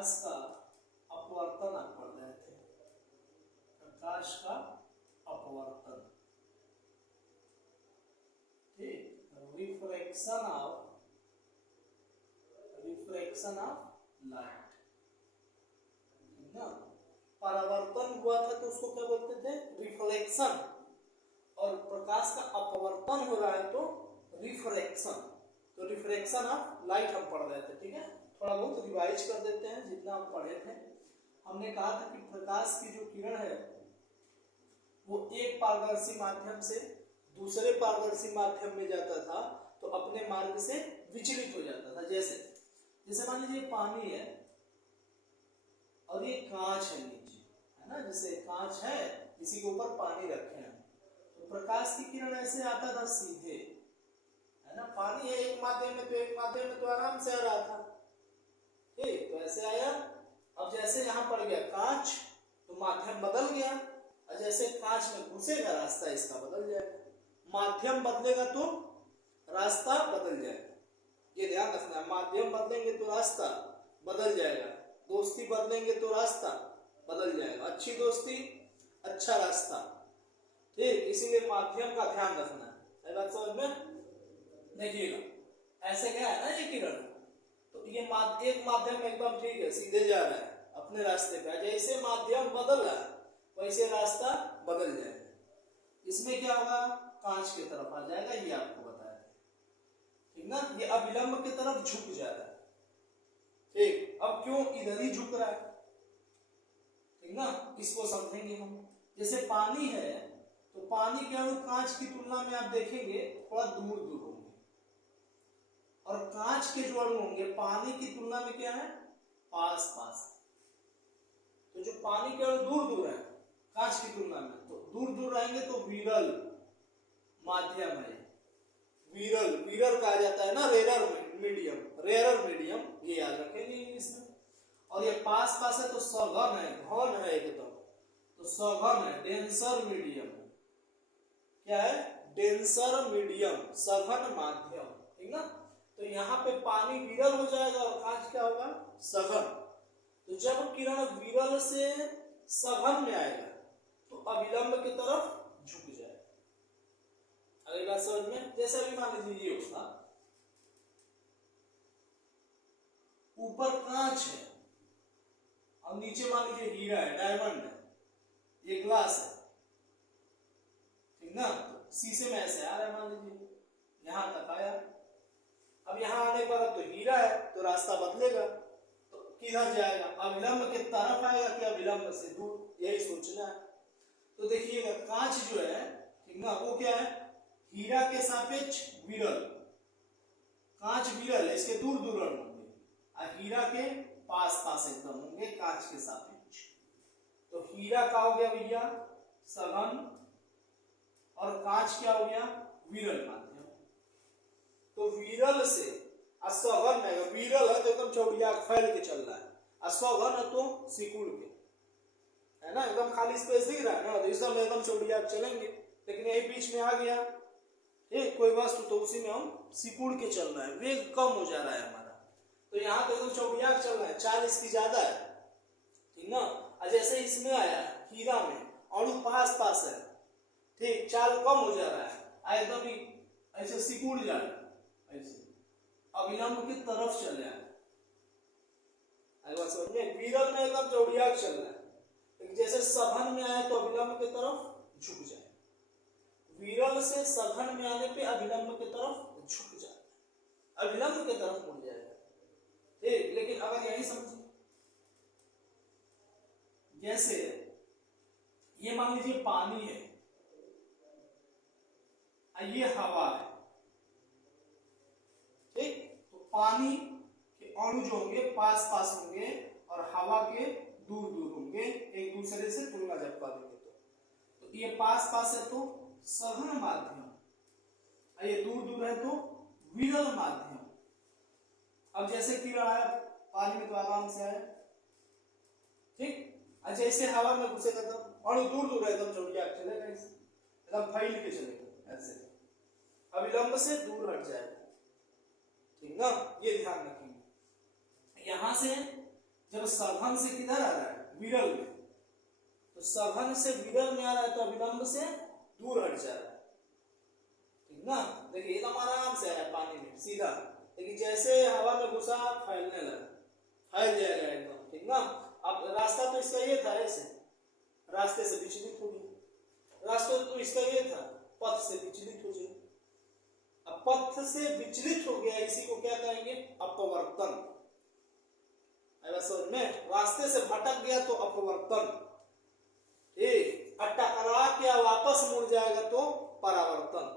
प्रकाश का अपवर्तन आप पढ़ रहे थे, प्रकाश का अपवर्तन, ठीक, रिफ्रैक्शन ऑफ लाइट, ना, परावर्तन हुआ था तो उसको क्या बोलते थे, रिफ्लेक्शन, और प्रकाश का अपवर्तन हो रहा है तो रिफ्रैक्शन, तो रिफ्रैक्शन ऑफ लाइट हम पढ़ रहे थे, ठीक है। थोड़ा बहुत रिवाइज कर देते हैं जितना हम पढ़े थे। हमने कहा था कि प्रकाश की जो किरण है वो एक पारदर्शी माध्यम से दूसरे पारदर्शी माध्यम में जाता था तो अपने मार्ग से विचलित हो जाता था। जैसे मान लीजिए पानी है और ये कांच है नीचे, है ना, जैसे कांच है इसी के ऊपर पानी रखे हैं तो प्रकाश की किरण ऐसे आता था सीधे, है ना, पानी है एक माध्यम में तो आराम से आ रहा था, ठीक, तो ऐसे आया। अब जैसे यहाँ पड़ गया कांच तो माध्यम बदल गया, और जैसे कांच में घुसेगा रास्ता इसका बदल जाएगा, माध्यम बदलेगा तो रास्ता बदल जाएगा, ये ध्यान रखना है। माध्यम बदलेंगे तो रास्ता बदल जाएगा, दोस्ती बदलेंगे तो रास्ता बदल जाएगा, अच्छी दोस्ती अच्छा रास्ता, ठीक, इसीलिए माध्यम का ध्यान रखना है। बात समझ में? देखिएगा ऐसे क्या है ना, ये किरण तो ये एक माध्यम एकदम ठीक है सीधे जा रहा है अपने रास्ते पे, जैसे माध्यम बदल रहा है वैसे रास्ता बदल जाएगा, इसमें क्या होगा, कांच की तरफ आ जाएगा, ये आपको बताया था, ठीक ना, ये अविलंब की तरफ झुक जा रहा है, ठीक। अब क्यों इधर ही झुक रहा है, ठीक ना, इसको समझेंगे हम। जैसे पानी है तो पानी के अणु कांच की तुलना में आप देखेंगे थोड़ा दूर दूर होंगे, और कांच के जो अणु होंगे पानी की तुलना में क्या है, पास पास, तो जो पानी के अणु दूर दूर है कांच की तुलना में, तो दूर दूर रहेंगे तो विरल माध्यम है, विरल कहा जाता है ना, रेरर मीडियम, ये याद रखेंगे इंग्लिश में। और ये पास पास है तो सघन है, घन है एकदम, तो सघन है, डेंसर मीडियम, क्या है, डेंसर मीडियम, सघन माध्यम, ठीक ना। तो यहाँ पे पानी विरल हो जाएगा और कांच क्या होगा, सघन, तो जब किरण विरल से सघन में आएगा तो अविलंब की तरफ झुक जाएगा। अगली बात समझ में? जैसे अभी मान लीजिए ये होगा, ऊपर कांच है और नीचे मान लीजिए हीरा है, डायमंड है, ये ग्लास है, ठीक ना, तो शीशे में ऐसे आ रहा है, मान लीजिए यहां तक आया, अब यहां आने के बाद तो हीरा है तो रास्ता बदलेगा, तो किधर जाएगा, अविलंब की तरफ आएगा कि अविलंब से दूर, यही सोचना है। तो देखिएगा कांच जो है, ठीक ना, वो क्या है, हीरा के सापेक्ष विरल, कांच विरल है, इसके दूर दूर अणु होंगे, और हीरा के पास पास एकदम होंगे कांच के सापेक्ष, तो हीरा का हो गया भैया सघन और कांच क्या हो गया, विरल माध्यम। तो विरल से असघन में, विरल है तो एकदम चौड़िया फैल के चल रहा है, असघन है तो सिकुड़ के, है ना, एकदम खाली स्पेस दिख रहा है ना, तो इसमें एकदम चौड़िया चलेंगे, लेकिन यही बीच में आ गया एक कोई वस्तु तो उसी में हम सिकुड़ के चल रहा है, वेग कम हो जा रहा है हमारा, तो यहाँ तो एकदम चौड़िया चल रहा है, चाल इसकी ज्यादा है, ठीक ना। और जैसे इसमें आया हीरा में अणु पास पास है, ठीक, चाल कम हो जा रहा है, एकदम ही ऐसे सिकुड़ जा रहा है, ऐसे अविलंब की तरफ चल रहा है, विरल में एकदम चौड़िया चल रहा है, जैसे सघन में आए तो अविलंब की तरफ झुक जाए, विरल से सघन में आने पे अविलंब की तरफ झुक जाता है, अविलंब की तरफ मुड़ जाएगा, ठीक। लेकिन अगर यही समझिए, जैसे ये मान लीजिए पानी है, ये हवा है, ठीक, तो पानी के अणु जो होंगे पास पास होंगे और हवा के दूर दूर होंगे, एक दूसरे से तुलना जब करेंगे तो ये पास पास है तो सघन माध्यम, ये दूर दूर है तो विरल माध्यम। अब जैसे किरण आया पानी में तो आराम से आया, ठीक, अच्छा जैसे हवा में घुसेगा तो अणु दूर दूर है एकदम चौड़िया चलेगा, एकदम फैल के चलेगा, ऐसे अविलंब से दूर हट जाएगा, ठीक ना, ये ध्यान रखेंगे। यहां से जब सघन से किधर आ रहा है, विरल में, तो सघन से विरल में आ रहा है तो अविलंब से दूर हट जा रहा है, ठीक ना। देखिए एकदम आराम से आया पानी में सीधा, लेकिन जैसे हवा में घुसा फैलने लगा, फैल जाएगा एकदम, ठीक ना। अब रास्ता तो इसका ये था, ऐसे रास्ते से विचलित हो गया, रास्ता तो इसका ये था, पथ से विचलित हो जाए। अब पथ से विचलित हो गया, इसी को क्या कहेंगे, अपवर्तन। समझ में, रास्ते से भटक गया तो अपवर्तन, ठीक। टकरा के वापस मुड़ जाएगा तो परावर्तन।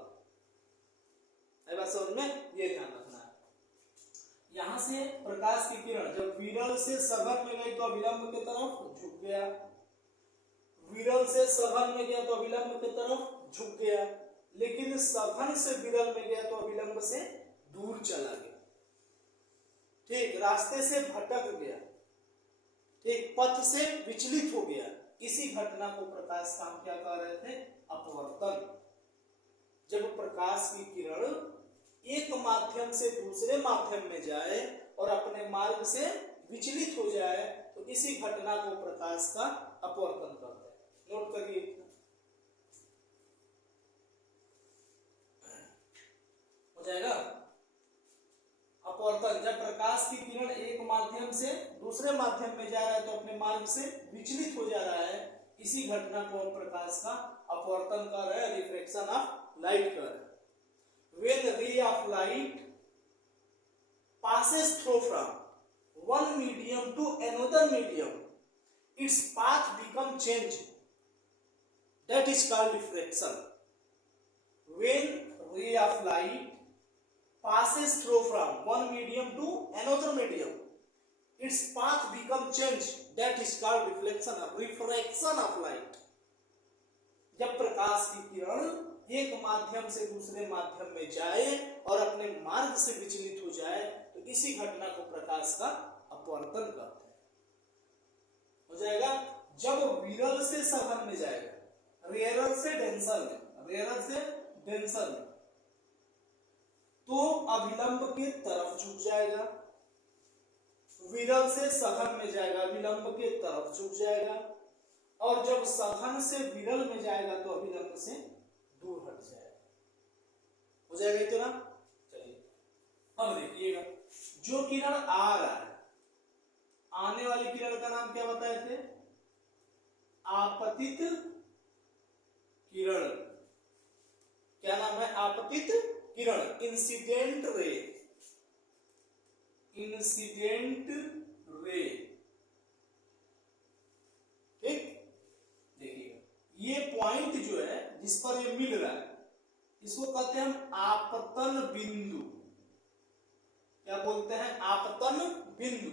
समझ में, ये ध्यान रखना है। यहां से प्रकाश की किरण जब विरल से सघन में गई तो अविलंब की तरफ झुक गया, विरल से सघन में गया तो अविलंब की तरफ झुक गया, लेकिन सघन से विरल में गया तो अविलंब से दूर चला गया, ठीक। रास्ते से भटक गया, ठीक, पथ से विचलित हो गया। इसी घटना को प्रकाश का हम क्या कह रहे थे, अपवर्तन। जब प्रकाश की किरण एक माध्यम से दूसरे माध्यम में जाए और अपने मार्ग से विचलित हो जाए तो इसी घटना को प्रकाश का अपवर्तन कहते हैं। नोट करिए, हो जाएगा अपवर्तन। जब प्रकाश की किरण एक माध्यम से दूसरे माध्यम में जा रहा है तो अपने मार्ग से विचलित हो जा रहा है, इसी घटना को हम प्रकाश का अपवर्तन कर रहे हैं, रिफ्रैक्शन ऑफ लाइट कर रहे हैं। When the ray of light passes through from one medium to another medium, its path becomes changed. That is called refraction. When ray of light passes through from one medium to another medium, its path becomes changed. That is called refraction of light. जब प्रकाश की किरण एक माध्यम से दूसरे माध्यम में जाए और अपने मार्ग से विचलित हो जाए तो इसी घटना को प्रकाश का अपवर्तन कहते हैं। हो जाएगा। जब विरल से सघन में जाएगा, रेयर से डेंसर में, रेयर से डेंसर में, तो अभिलंब के तरफ झुक जाएगा। विरल से सघन में जाएगा, अभिलंब के तरफ झुक जाएगा। और जब सघन से विरल में जाएगा तो अभिलंब से दूर हट जाएगा। हो जाएगा इतना। चलिए अब देखिएगा, जो किरण आ रहा है, आने वाली किरण का नाम क्या बताए थे, आपतित किरण। क्या नाम है, आपतित किरण, इंसिडेंट रे, इंसिडेंट रे, ठीक। देखिएगा ये पॉइंट जो है जिस पर ये मिल रहा है, इसको कहते हैं हम आपतन बिंदु। क्या बोलते हैं, आपतन बिंदु।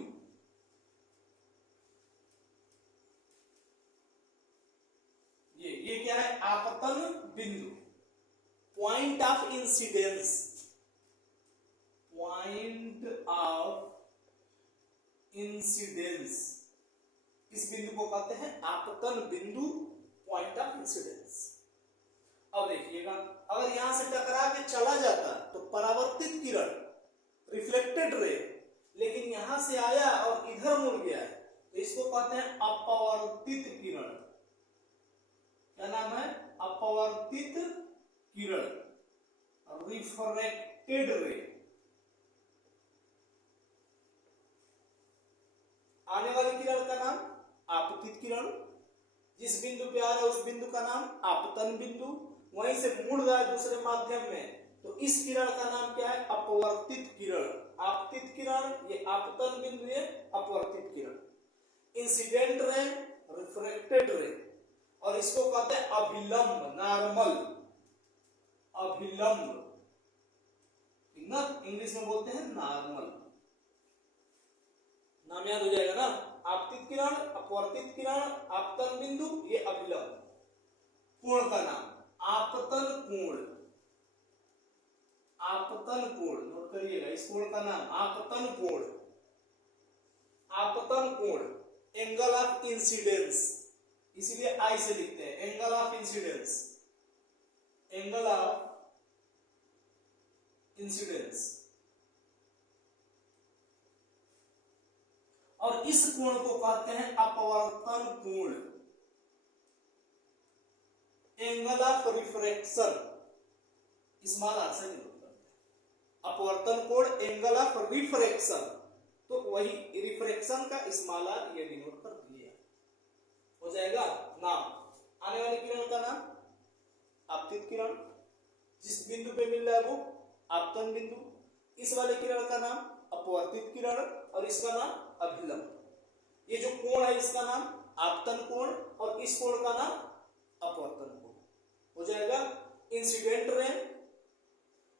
ये क्या है, आपतन बिंदु, point of incidence, point of incidence. इस बिंदु को कहते हैं आपतन बिंदु, पॉइंट ऑफ इंसिडेंस। अब देखिएगा, अगर यहां से टकरा के चला जाता तो परावर्तित किरण, रिफ्लेक्टेड रे, लेकिन यहां से आया और इधर मुड़ गया तो इसको कहते हैं अपवर्तित किरण। क्या नाम है, अपवर्तित किरण, रिफ्रैक्टेड रे। आने वाली किरण का नाम आपतित किरण, जिस बिंदु पे आ रहा है उस बिंदु का नाम आपतन बिंदु, वहीं से मुड़ रहा है दूसरे माध्यम में तो इस किरण का नाम क्या है, अपवर्तित किरण। आपतित किरण ये आपतन बिंदु, ये अपवर्तित किरण। इंसिडेंट रे, रिफ्रैक्टेड रे, और इसको कहते हैं अभिलंब, नॉर्मल, अभिलंब, ठीक ना, इंग्लिश में बोलते हैं नॉर्मल। नाम याद हो जाएगा ना, आपतित किरण, अपवर्तित किरण, आपतन बिंदु, ये अभिलंब। कोण का नाम आपतन कोण, आपतन कोण, नोट करिएगा, इस कोण का नाम आपतन कोण, आपतन कोण, एंगल ऑफ इंसिडेंस, इसीलिए आई से लिखते हैं, angle of incidence, angle of incidence. और इस कोण को कहते हैं अपवर्तन कोण, angle of refraction. Small r से डिनोट करते हैं अपवर्तन कोण, एंगल ऑफ रिफ्रैक्शन। तो वही रिफ्रैक्शन का स्मॉल आर ये डिनोट कर दिया, हो जाएगा नाम। आने वाली किरण का नाम आपतित किरण, जिस बिंदु पे मिल रहा है वो आपतन बिंदु। इस वाले किरण का नाम अपवर्तित किरण और इसका नाम अभिलंब। ये जो कोण है इसका नाम आपतन कोण और इस कोण का नाम अपवर्तन कोण, हो जाएगा। इंसिडेंट रे,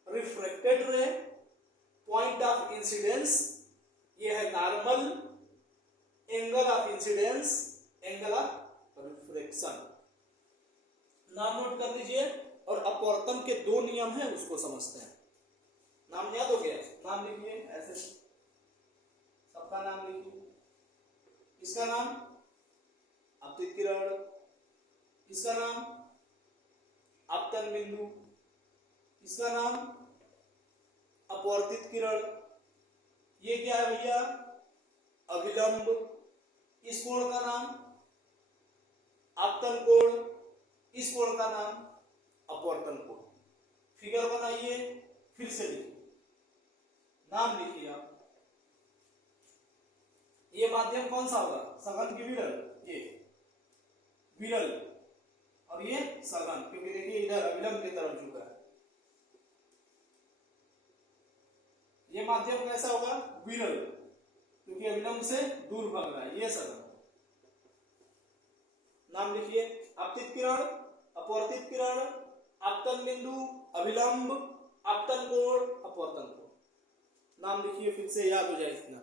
रिफ्रैक्टेड रे, पॉइंट ऑफ इंसिडेंस ये है normal, angle of incidence, angle of refraction. नाम नोट कर लीजिए और अपवर्तन के दो नियम हैं उसको समझते हैं। नाम याद हो गया, नाम लिखिए ऐसे, सबका नाम लिखिए। इसका नाम आपतित किरण, इसका नाम आपतन बिंदु, इसका नाम अपवर्तित किरण। ये क्या है भैया, अभिलंब। इस कोण का नाम आपतन कोण, इस कोण का नाम अपवर्तन कोण। फिगर बनाइए, फिर से लिखिए, नाम लिखिए आप। ये माध्यम कौन सा होगा, सघन की विरल, ये विरल और ये सघन, क्योंकि देखिए इधर अभिलंब की तरफ झुका है। ये माध्यम कैसा होगा, विरल, क्योंकि अभिलंब से दूर भाग रहा है, ये सघन। नाम लिखिए, आपतित किरण, अपवर्तित किरण, आपतन बिंदु, अभिलंब, आपतन कोण, अपवर्तन कोण। नाम लिखिए फिर से, याद हो जाए इतना।